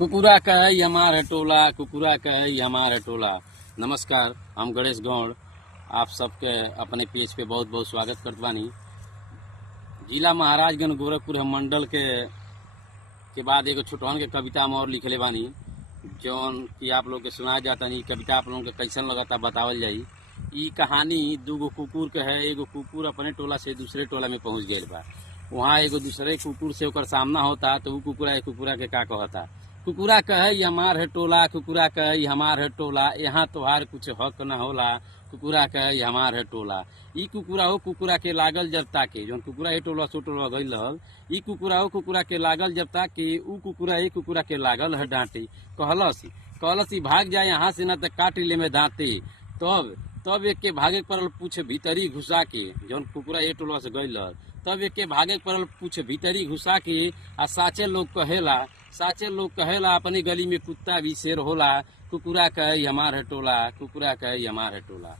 कुकुरा कहे हमार है टोला, कुकुरा कहे हमार है टोला। नमस्कार, हम गणेश गौड़ आप सबके अपने पेज पे बहुत बहुत स्वागत करत बानी। जिला महाराजगंज गोरखपुर हम मंडल के बाद एगो छोटहन के कविता हम और लिखले बानी, जौन कि आप लोग के सुनाया जाता। नहीं कविता आप लोगों के कैसन लगता बतावल जाई। ई कहानी दूगो कुकुर के है। एगो कुकुर अपने टोला से दूसरे टोला में पहुंच गए बा। वहाँ एगो दूसरे कुकुर से ओकर सामना होता तो ऊ कुकुरा के का कहता, कुकुरा कहे हमार है टोला, कुकुरा कहे हमार है टोला, यहाँ तोहार कुछ हक न होला, कुकुरा कहे हमार है टोला। ई कुकुरा हो कुकुरा के लागल जब ताके, जौन कुकुरा ए टोला सो टोला गईल रहल, ई कुकुरा हो कुकुरा के लागल जब ताके, ऊ कुकुरा ए कुकुरा के लागल है डांटे। कहलस भाग जाए यहाँ से न त काट ले में दांते। तब एक के भागे पड़ल पूछ भीतरी घुसा के, जौन कुकुरा ए टोला से गईल रहल, तब एक के भागे पड़ल पूछ भीतरी घुसा के। आ साचे लोग कहेला अपनी गली में कुत्ता भी शेर होला, कुकुरा कहे हमार है टोला, कुकुरा कहे हमार है टोला।